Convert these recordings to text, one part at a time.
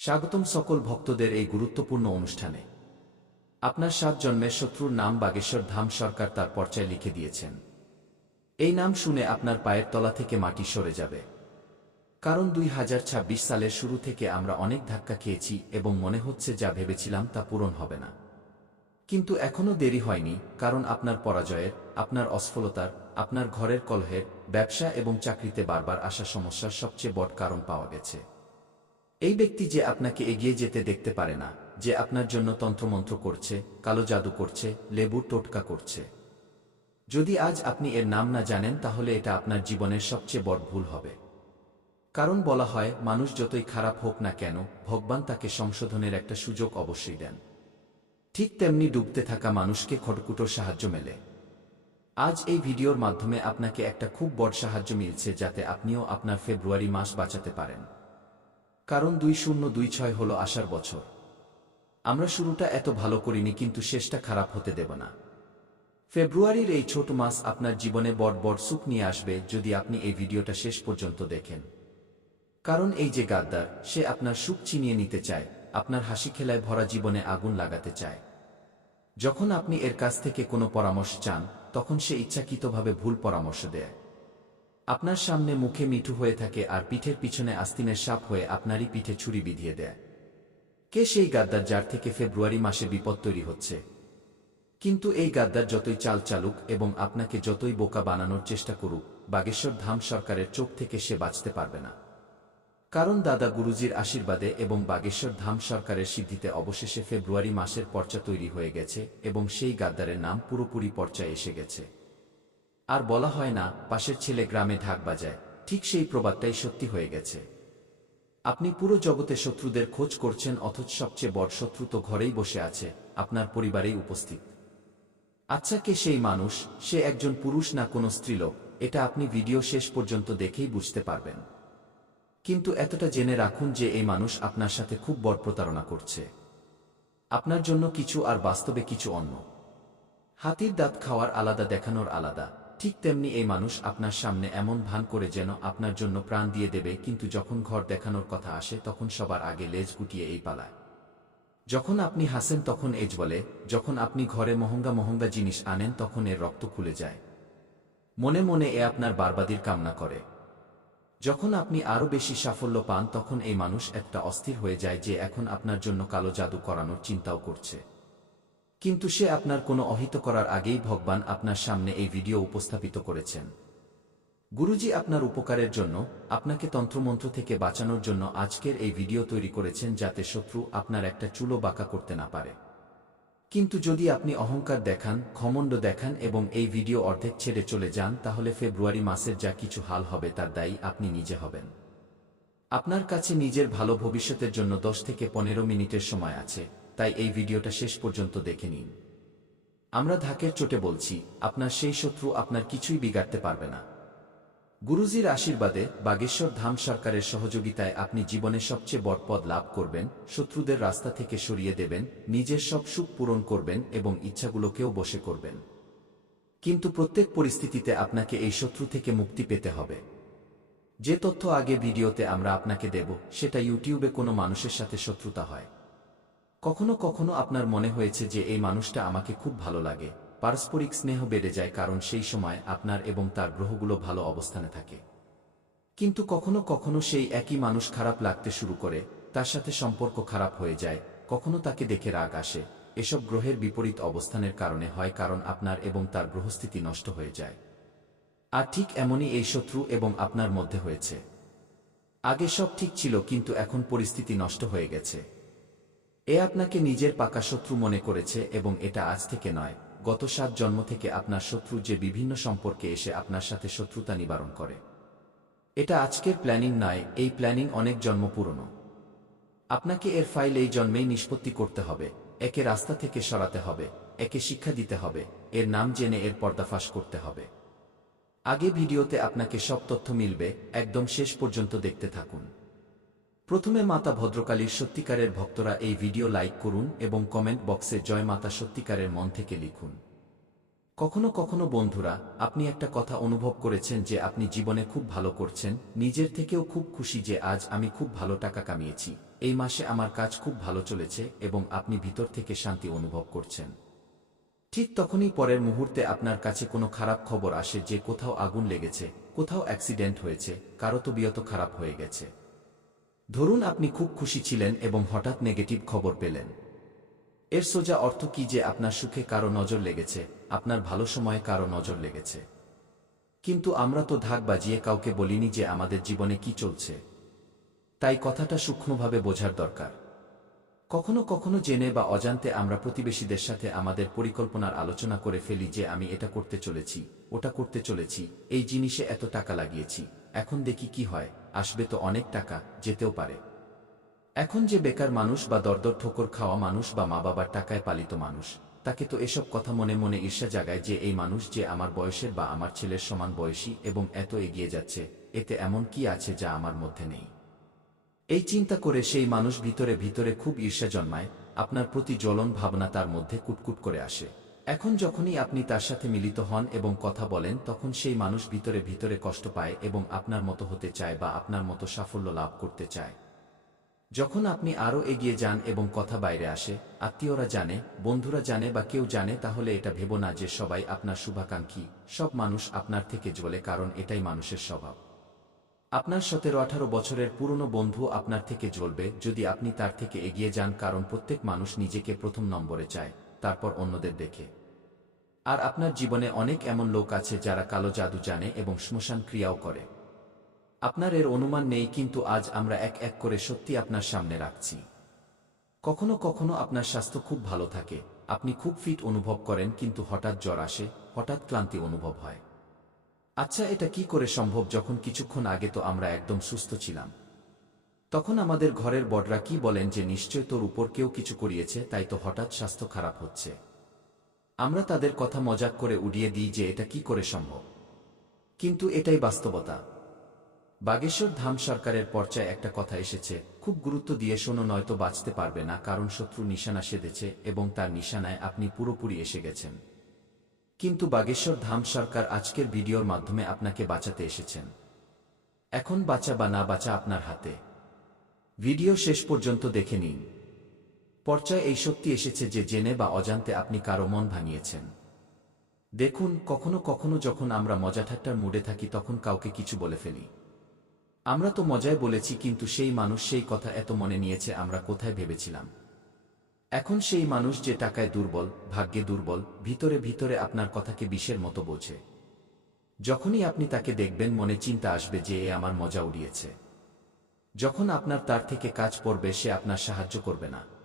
স্বাগতম সকল ভক্তদের এই গুরুত্বপূর্ণ অনুষ্ঠানে। আপনার সাত জন্মের শত্রুর নাম বাগেশ্বর ধাম সরকার তার পর্চায় লিখে দিয়েছেন। এই নাম শুনে আপনার পায়ের তলা থেকে মাটি সরে যাবে। কারণ দুই হাজার ছাব্বিশ সালের শুরু থেকে আমরা অনেক ধাক্কা খেয়েছি এবং মনে হচ্ছে যা ভেবেছিলাম তা পূরণ হবে না। কিন্তু এখনও দেরি হয়নি, কারণ আপনার পরাজয়ের, আপনার অসফলতার, আপনার ঘরের কলহের, ব্যবসা এবং চাকরিতে বারবার আসা সমস্যার সবচেয়ে বড় কারণ পাওয়া গেছে। এই ব্যক্তি যে আপনাকে এগিয়ে যেতে দেখতে পারে না, যে আপনার জন্য তন্ত্রমন্ত্র করছে, কালো জাদু করছে লেবুর টোটকা করছে। যদি আজ আপনি এর নাম না জানেন, তাহলে এটা আপনার জীবনের সবচেয়ে বড় ভুল হবে। কারণ বলা হয়, মানুষ যতই খারাপ হোক না কেন, ভগবান তাকে সংশোধনের একটা সুযোগ অবশ্যই দেন। ঠিক তেমনি ডুবতে থাকা মানুষকে খড়কুটোর সাহায্য মেলে। আজ এই ভিডিওর মাধ্যমে আপনাকে একটা খুব বড় সাহায্য মিলছে, যাতে আপনিও আপনার ফেব্রুয়ারি মাস বাঁচাতে পারেন। কারণ দুই শূন্য দুই ছয় হল আসার বছর। আমরা শুরুটা এত ভালো করিনি কিন্তু শেষটা খারাপ হতে দেব না। ফেব্রুয়ারির এই ছোট মাস আপনার জীবনে বড় বড় সুখ নিয়ে আসবে যদি আপনি এই ভিডিওটা শেষ পর্যন্ত দেখেন। কারণ এই যে গাদ্দার, সে আপনার সুখ চিনিয়ে নিতে চায়, আপনার হাসি খেলায় ভরা জীবনে আগুন লাগাতে চায়। যখন আপনি এর কাছ থেকে কোনো পরামর্শ চান, তখন সে ইচ্ছাকৃতভাবে ভুল পরামর্শ দেয়। আপনার সামনে মুখে মিঠু হয়ে থাকে আর পিঠের পিছনে আস্তিনের সাপ হয়ে আপনারই পিঠে ছুরি বিধিয়ে দেয়। কে সেই গাদ্দার যার থেকে ফেব্রুয়ারি মাসে বিপদ তৈরি হচ্ছে? কিন্তু এই গাদ্দার যতই চাল চালুক এবং আপনাকে যতই বোকা বানানোর চেষ্টা করুক, বাগেশ্বর ধাম সরকারের চোখ থেকে সে বাঁচতে পারবে না। কারণ দাদা গুরুজির আশীর্বাদে এবং বাগেশ্বর ধাম সরকারের সিদ্ধিতে অবশেষে ফেব্রুয়ারি মাসের পর্চা তৈরি হয়ে গেছে এবং সেই গাদ্দারের নাম পুরোপুরি পর্চায় এসে গেছে। আর বলা হয় না, পাশের ছেলে গ্রামে ঢাক বাজায়। ঠিক সেই প্রবাদটাই সত্যি হয়ে গেছে। আপনি পুরো জগতে শত্রুদের খোঁজ করছেন, অথচ সবচেয়ে বড় শত্রু তো ঘরেই বসে আছে, আপনার পরিবারেই উপস্থিত। আচ্ছা কে সেই মানুষ? সে একজন পুরুষ না কোনো স্ত্রীলোক? এটা আপনি ভিডিও শেষ পর্যন্ত দেখেই বুঝতে পারবেন। কিন্তু এতটা জেনে রাখুন যে এই মানুষ আপনার সাথে খুব বড় প্রতারণা করছে। আপনার জন্য কিছু আর বাস্তবে কিছু অন্য। হাতির দাঁত খাওয়ার আলাদা, দেখানোর আলাদা। ঠিক তেমনি এই মানুষ আপনার সামনে এমন ভান করে যেন আপনার জন্য প্রাণ দিয়ে দেবে, কিন্তু যখন ঘর দেখানোর কথা আসে, তখন সবার আগে লেজ গুটিয়ে এই পালায়। যখন আপনি হাসেন, তখন এজ বলে, যখন আপনি ঘরে মহঙ্গা মহঙ্গা জিনিস আনেন, তখন এর রক্ত খুলে যায়। মনে মনে এ আপনার বারবাদির কামনা করে। যখন আপনি আরও বেশি সাফল্য পান, তখন এই মানুষ একটা অস্থির হয়ে যায় যে এখন আপনার জন্য কালো জাদু করানোর চিন্তাও করছে। কিন্তু সে আপনার কোনো অহিত করার আগেই ভগবান আপনার সামনে এই ভিডিও উপস্থাপিত করেছেন। গুরুজি আপনার উপকারের জন্য, আপনাকে তন্ত্রমন্ত্র থেকে বাঁচানোর জন্য আজকের এই ভিডিও তৈরি করেছেন যাতে শত্রু আপনার একটা চুলো বাঁকা করতে না পারে। কিন্তু যদি আপনি অহংকার দেখান, ঘমণ্ড দেখান এবং এই ভিডিও অর্ধেক ছেড়ে চলে যান, তাহলে ফেব্রুয়ারি মাসের যা কিছু হাল হবে তার দায়ী আপনি নিজে হবেন। আপনার কাছে নিজের ভালো ভবিষ্যতের জন্য দশ থেকে পনেরো মিনিটের সময় আছে। তাই এই ভিডিওটা শেষ পর্যন্ত দেখে নিন। আমরা ধাকের চোটে বলছি, আপনার সেই শত্রু আপনার কিছুই বিগাড়তে পারবে না। গুরুজির আশীর্বাদে বাগেশ্বর ধাম সরকারের সহযোগিতায় আপনি জীবনে সবচেয়ে বড় পদ লাভ করবেন, শত্রুদের রাস্তা থেকে সরিয়ে দেবেন, নিজের সব সুখ পূরণ করবেন এবং ইচ্ছাগুলোকেও বসে করবেন। কিন্তু প্রত্যেক পরিস্থিতিতে আপনাকে এই শত্রু থেকে মুক্তি পেতে হবে। যে তথ্য আগে ভিডিওতে আমরা আপনাকে দেব, সেটা ইউটিউবে কোনো মানুষের সাথে শত্রুতা হয়। কখনো কখনো আপনার মনে হয়েছে যে এই মানুষটা আমাকে খুব ভালো লাগে। পারস্পরিক স্নেহ বেড়ে যায় কারণ সেই সময় আপনার এবং তার গ্রহগুলো ভালো অবস্থানে থাকে। কিন্তু কখনো কখনো সেই একই মানুষ খারাপ লাগতে শুরু করে, তার সাথে সম্পর্ক খারাপ হয়ে যায়, কখনো তাকে দেখে রাগ আসে। এসব গ্রহের বিপরীত অবস্থানের কারণে হয় কারণ আপনার এবং তার গ্রহস্থিতি নষ্ট হয়ে যায়। আর ঠিক এমনই এই শত্রু এবং আপনার মধ্যে হয়েছে। আগে সব ঠিক ছিল কিন্তু এখন পরিস্থিতি নষ্ট হয়ে গেছে। এ আপনাকে নিজের পাকা শত্রু মনে করেছে এবং এটা আজ থেকে নয়, গত সাত জন্ম থেকে আপনার শত্রু যে বিভিন্ন সম্পর্কে এসে আপনার সাথে শত্রুতা নিবারণ করে। এটা আজকের প্ল্যানিং নয়, এই প্ল্যানিং অনেক জন্ম পুরনো। আপনাকে এর ফাইল এই জন্মেই নিষ্পত্তি করতে হবে, একে রাস্তা থেকে সরাতে হবে, একে শিক্ষা দিতে হবে, এর নাম জেনে এর পর্দাফাশ করতে হবে। আগে ভিডিওতে আপনাকে সব তথ্য মিলবে, একদম শেষ পর্যন্ত দেখতে থাকুন। প্রথমে মাতা ভদ্রকালীর সত্যিকারের ভক্তরা এই ভিডিও লাইক করুন এবং কমেন্ট বক্সে জয় মাতা সত্যিকারের মন থেকে লিখুন। কখনো কখনো বন্ধুরা, আপনি একটা কথা অনুভব করেছেন যে আপনি জীবনে খুব ভালো করছেন, নিজের থেকেও খুব খুশি যে আজ আমি খুব ভালো টাকা কামিয়েছি, এই মাসে আমার কাজ খুব ভালো চলেছে এবং আপনি ভিতর থেকে শান্তি অনুভব করছেন। ঠিক তখনই পরের মুহূর্তে আপনার কাছে কোনো খারাপ খবর আসে যে কোথাও আগুন লেগেছে, কোথাও অ্যাক্সিডেন্ট হয়েছে কারও তো বিয়ত খারাপ হয়ে গেছে। ধরুন আপনি খুব খুশি ছিলেন এবং হঠাৎ নেগেটিভ খবর পেলেন। এর সোজা অর্থ কি যে আপনার সুখে কারও নজর লেগেছে, আপনার ভালো সময়ে কারও নজর লেগেছে। কিন্তু আমরা তো ধাক বাজিয়ে কাউকে বলিনি যে আমাদের জীবনে কি চলছে। তাই কথাটা সূক্ষ্মভাবে বোঝার দরকার। কখনো কখনো জেনে বা অজান্তে আমরা প্রতিবেশীদের সাথে আমাদের পরিকল্পনার আলোচনা করে ফেলি যে আমি এটা করতে চলেছি, ওটা করতে চলেছি, এই জিনিসে এত টাকা লাগিয়েছি। এখন দেখি কি হয়, আসবে তো অনেক টাকা, যেতেও পারে। এখন যে বেকার মানুষ বা দরদর ঠোকর খাওয়া মানুষ বা মা বাবার টাকায় পালিত মানুষ, তাকে তো এসব কথা মনে মনে ঈর্ষা জাগায় যে এই মানুষ যে আমার বয়সের বা আমার ছেলের সমান বয়সী এবং এত এগিয়ে যাচ্ছে, এতে এমন কি আছে যা আমার মধ্যে নেই। এই চিন্তা করে সেই মানুষ ভিতরে ভিতরে খুব ঈর্ষা জন্মায়, আপনার প্রতি জ্বলন ভাবনা তার মধ্যে কুটকুট করে আসে। এখন যখনই আপনি তার সাথে মিলিত হন এবং কথা বলেন, তখন সেই মানুষ ভিতরে ভিতরে কষ্ট পায় এবং আপনার মতো হতে চায় বা আপনার মতো সাফল্য লাভ করতে চায়। যখন আপনি আরও এগিয়ে যান এবং কথা বাইরে আসে, আত্মীয়রা জানে, বন্ধুরা জানে বা কেউ জানে, তাহলে এটা ভেবো না যে সবাই আপনার শুভাকাঙ্ক্ষী, সব মানুষ আপনার থেকে জ্বলে কারণ এটাই মানুষের স্বভাব। আপনার সতেরো আঠারো বছরের পুরনো বন্ধু আপনার থেকে জ্বলবে, যদি আপনি তার থেকে এগিয়ে যান কারণ প্রত্যেক মানুষ নিজেকে প্রথম নম্বরে চায়, তারপর অন্যদের দেখে। আর আপনার জীবনে অনেক এমন লোক আছে যারা কালো জাদু জানে এবং শ্মশান ক্রিয়াও করে। আপনার এর অনুমান নেই কিন্তু আজ আমরা এক এক করে সত্যি আপনার সামনে রাখছি। কখনো কখনো আপনার স্বাস্থ্য খুব ভালো থাকে, আপনি খুব ফিট অনুভব করেন কিন্তু হঠাৎ জ্বর আসে, হঠাৎ ক্লান্তি অনুভব হয়। আচ্ছা এটা কি করে সম্ভব যখন কিছুক্ষণ আগে তো আমরা একদম সুস্থ ছিলাম? তখন আমাদের ঘরের বড়রা কি বলেন যে নিশ্চয় তোর উপর কেউ কিছু করিয়েছে, তাই তো হঠাৎ স্বাস্থ্য খারাপ হচ্ছে। আমরা তাদের কথা মজাক করে উড়িয়ে দিই যে এটা কি করে সম্ভব। কিন্তু এটাই বাস্তবতা। বাগেশ্বর ধাম সরকারের পর্যায়ে একটা কথা এসেছে, খুব গুরুত্ব দিয়ে শোনো নয়তো বাঁচতে পারবে না কারণ শত্রু নিশানা সেধেছে এবং তার নিশানায় আপনি পুরোপুরি এসে গেছেন। কিন্তু বাগেশ্বর ধাম সরকার আজকের ভিডিওর মাধ্যমে আপনাকে বাঁচাতে এসেছেন। এখন বাঁচা বা না বাঁচা আপনার হাতে। ভিডিও শেষ পর্যন্ত দেখে নিন। পর্যায়ে এই শক্তি এসেছে যে জেনে বা অজান্তে আপনি কারও মন ভাঙিয়েছেন। দেখুন, কখনো কখনো যখন আমরা মজা ঠাট্টার মুডে থাকি, তখন কাউকে কিছু বলে ফেলি। আমরা তো মজায় বলেছি, কিন্তু সেই মানুষ সেই কথা এত মনে নিয়েছে, আমরা কোথায় ভেবেছিলাম? এখন সেই মানুষ যে টাকায় দুর্বল, ভাগ্যে দুর্বল, ভিতরে ভিতরে আপনার কথাকে বিষের মতো বোঝে। যখনই আপনি তাকে দেখবেন, মনে চিন্তা আসবে যে এ আমার মজা উড়িয়েছে। যখন আপনার তার থেকে কাজ পড়বে, সে আপনার সাহায্য করবে না।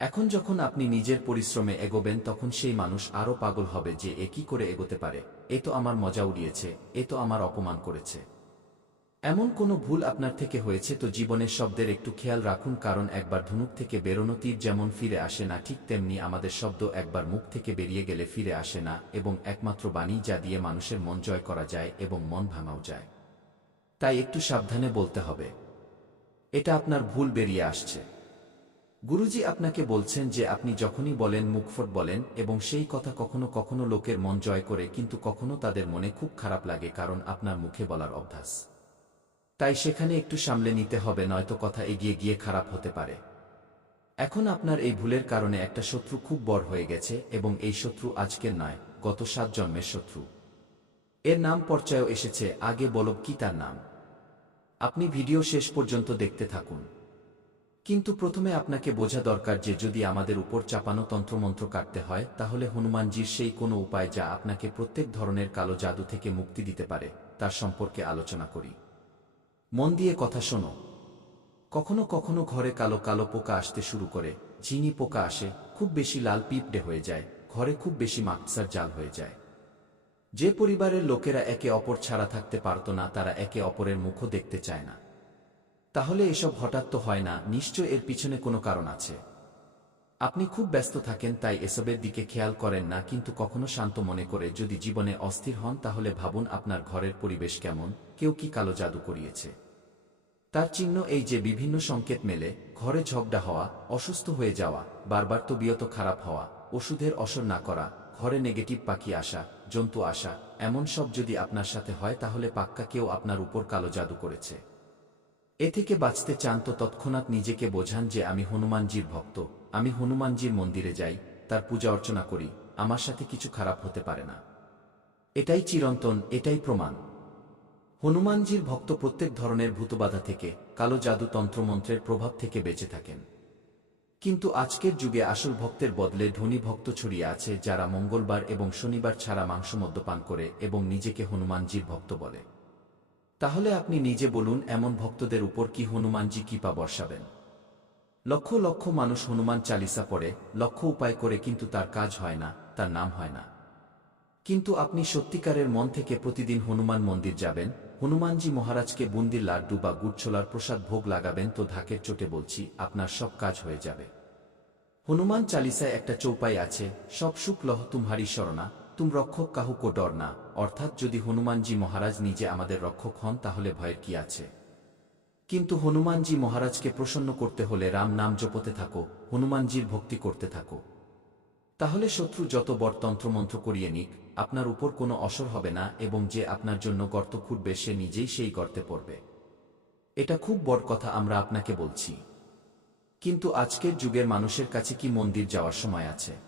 এখন যখন আপনি নিজের পরিশ্রমে এগোবেন, তখন সেই মানুষ আরও পাগল হবে যে এ কি করে এগোতে পারে। এ তো আমার মজা উড়িয়েছে, এ তো আমার অপমান করেছে। এমন কোনো ভুল আপনার থেকে হয়েছে তো জীবনের শব্দের একটু খেয়াল রাখুন, কারণ একবার ধনুক থেকে বেরোনো তীর যেমন ফিরে আসে না, ঠিক তেমনি আমাদের শব্দ একবার মুখ থেকে বেরিয়ে গেলে ফিরে আসে না, এবং একমাত্র বাণী যা দিয়ে মানুষের মন জয় করা যায় এবং মন ভাঙাও যায়। তাই একটু সাবধানে বলতে হবে। এটা আপনার ভুল বেরিয়ে আসছে। গুরুজি আপনাকে বলছেন যে আপনি যখনই বলেন মুখফট বলেন এবং সেই কথা কখনো কখনো লোকের মন জয় করে কিন্তু কখনো তাদের মনে খুব খারাপ লাগে কারণ আপনার মুখে বলার অভ্যাস। তাই সেখানে একটু সামলে নিতে হবে নয়তো কথা এগিয়ে গিয়ে খারাপ হতে পারে। এখন আপনার এই ভুলের কারণে একটা শত্রু খুব বড় হয়ে গেছে এবং এই শত্রু আজকের নয়, গত সাত জন্মের শত্রু। এর নাম পর্যায়েও এসেছে, আগে বলো কি তার নাম। আপনি ভিডিও শেষ পর্যন্ত দেখতে থাকুন। কিন্তু প্রথমে আপনাকে বোঝা দরকার যে যদি আমাদের উপর চাপানো তন্ত্রমন্ত্র কাটতে হয়, তাহলে হনুমানজির সেই কোনো উপায় যা আপনাকে প্রত্যেক ধরনের কালো জাদু থেকে মুক্তি দিতে পারে, তার সম্পর্কে আলোচনা করি। মন দিয়ে কথা শোনো। কখনো কখনো ঘরে কালো কালো পোকা আসতে শুরু করে ঝিনি পোকা আসে, খুব বেশি লাল পিপডে হয়ে যায়, ঘরে খুব বেশি মাকসার জাল হয়ে যায়। যে পরিবারের লোকেরা একে অপর ছাড়া থাকতে পারত না, তারা একে অপরের মুখও দেখতে চায় না। তাহলে এসব হঠাৎ তো হয় না, নিশ্চয় এর পিছনে কোনো কারণ আছে। আপনি খুব ব্যস্ত থাকেন, তাই এসবের দিকে খেয়াল করেন না, কিন্তু কখনো শান্ত মনে করে যদি জীবনে অস্থির হন, তাহলে ভাবুন আপনার ঘরের পরিবেশ কেমন, কেউ কি কালো জাদু করিয়েছে। তার চিহ্ন এই যে বিভিন্ন সংকেত মেলে, ঘরে ঝগড়া হওয়া, অসুস্থ হয়ে যাওয়া, বারবার তো বিয়ত খারাপ হওয়া, ওষুধের অসর না করা, ঘরে নেগেটিভ পাখি আসা, জন্তু আসা, এমন সব যদি আপনার সাথে হয়, তাহলে পাক্কা কেউ আপনার উপর কালো জাদু করেছে। এ থেকে বাঁচতে চান তো তৎক্ষণাৎ নিজেকে বোঝান যে আমি হনুমানজির ভক্ত, আমি হনুমানজির মন্দিরে যাই, তার পূজা অর্চনা করি, আমার সাথে কিছু খারাপ হতে পারে না। এটাই চিরন্তন, এটাই প্রমাণ। হনুমানজির ভক্ত প্রত্যেক ধরনের ভূতবাধা থেকে, কালো জাদু তন্ত্রমন্ত্রের প্রভাব থেকে বেঁচে থাকেন। কিন্তু আজকের যুগে আসল ভক্তের বদলে ধনী ভক্ত ছড়িয়ে আছে যারা মঙ্গলবার এবং শনিবার ছাড়া মাংস মদ্যপান করে এবং নিজেকে হনুমানজির ভক্ত বলে। তাহলে আপনি নিজে বলুন, এমন ভক্তদের উপর কি হনুমানজি কৃপা বর্ষাবেন? লক্ষ লক্ষ মানুষ হনুমান চালিসা পড়ে, লক্ষ উপায় করে কিন্তু তার কাজ হয় না, তার নাম হয় না। কিন্তু আপনি সত্যিকারের মন থেকে প্রতিদিন হনুমান মন্দির যাবেন, হনুমানজি মহারাজকে বুন্দির লাড্ডু বা গুড়ছোলার প্রসাদ ভোগ লাগাবেন তো ধাকের চোটে বলছি, আপনার সব কাজ হয়ে যাবে। হনুমান চালিসায় একটা চৌপাই আছে, সব সুখ লহ তুমহারি শরণা তুম রক্ষক কাহু কো ডর না, অর্থাৎ যদি হনুমানজি মহারাজ নিজে আমাদের রক্ষক হন তাহলে ভয়ের কি আছে? কিন্তু হনুমানজি মহারাজকে প্রসন্ন করতে হলে রাম নাম জপতে থাকো, হনুমানজির ভক্তি করতে থাকো। তাহলে শত্রু যত বড় তন্ত্রমন্ত্র করিয়ে নিক, আপনার উপর কোনো অসর হবে না এবং যে আপনার জন্য গর্ত খুঁড়বে সে নিজেই সেই গর্তে পড়বে। এটা খুব বড় কথা আমরা আপনাকে বলছি। কিন্তু আজকের যুগের মানুষের কাছে কি মন্দির যাওয়ার সময় আছে?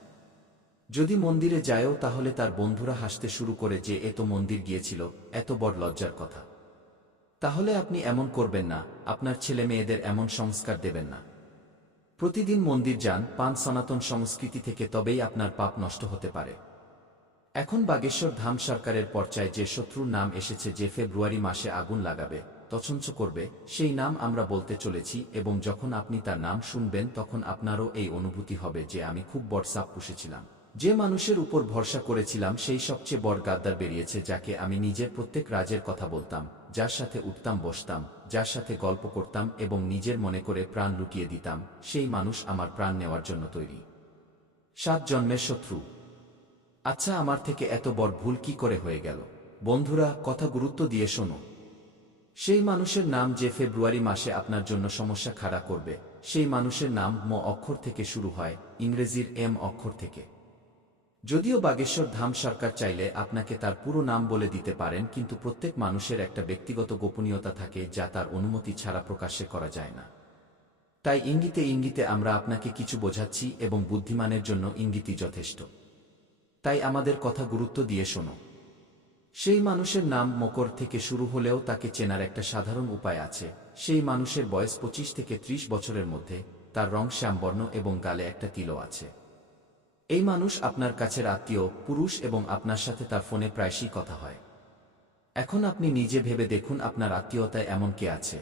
যদি মন্দিরে যায়ও তাহলে তার বন্ধুরা হাসতে শুরু করে যে এত মন্দির গিয়েছিল, এত বড় লজ্জার কথা। তাহলে আপনি এমন করবেন না, আপনার ছেলে মেয়েদের এমন সংস্কার দেবেন না। প্রতিদিন মন্দির যান, পান সনাতন সংস্কৃতি থেকে তবেই আপনার পাপ নষ্ট হতে পারে। এখন বাগেশ্বর ধাম সরকারের পর্যায়ে যে শত্রুর নাম এসেছে যে ফেব্রুয়ারি মাসে আগুন লাগাবে তছঞ্চ করবে, সেই নাম আমরা বলতে চলেছি এবং যখন আপনি তার নাম শুনবেন তখন আপনারও এই অনুভূতি হবে যে আমি খুব বড় সাপ পুষেছিলাম। যে মানুষের উপর ভরসা করেছিলাম, সেই সবচেয়ে বড় গাদ্দার বেরিয়েছে, যাকে আমি নিজের প্রত্যেক রাজের কথা বলতাম, যার সাথে উঠতাম, বসতাম, যার সাথে গল্প করতাম এবং নিজের মনে করে প্রাণ লুকিয়ে দিতাম, সেই মানুষ আমার প্রাণ নেওয়ার জন্য তৈরি। সাত জন্মের শত্রু। আচ্ছা আমার থেকে এত বড় ভুল কি করে হয়ে গেল? বন্ধুরা, কথা গুরুত্ব দিয়ে শোনো। সেই মানুষের নাম যে ফেব্রুয়ারি মাসে আপনার জন্য সমস্যা খাড়া করবে, সেই মানুষের নাম ম অক্ষর থেকে শুরু হয়, ইংরেজির এম অক্ষর থেকে। যদিও বাগেশ্বর ধাম সরকার চাইলে আপনাকে তার পুরো নাম বলে দিতে পারেন, কিন্তু প্রত্যেক মানুষের একটা ব্যক্তিগত গোপনীয়তা থাকে যা তার অনুমতি ছাড়া প্রকাশ্যে করা যায় না। তাই ইঙ্গিতে ইঙ্গিতে আমরা আপনাকে কিছু বোঝাচ্ছি এবং বুদ্ধিমানের জন্য ইঙ্গিতই যথেষ্ট। তাই আমাদের কথা গুরুত্ব দিয়ে শোনো। সেই মানুষের নাম মকর থেকে শুরু হলেও তাকে চেনার একটা সাধারণ উপায় আছে। সেই মানুষের বয়স পঁচিশ থেকে ত্রিশ বছরের মধ্যে তার রং শ্যামবর্ণ এবং গালে একটা তিলও আছে। এই মানুষ আপনার কাছের আত্মীয়, পুরুষ এবং আপনার সাথে তার ফোনে প্রায়শই কথা হয়। এখন আপনি নিজে ভেবে দেখুন আপনার আত্মীয়তায় এমন কে আছে।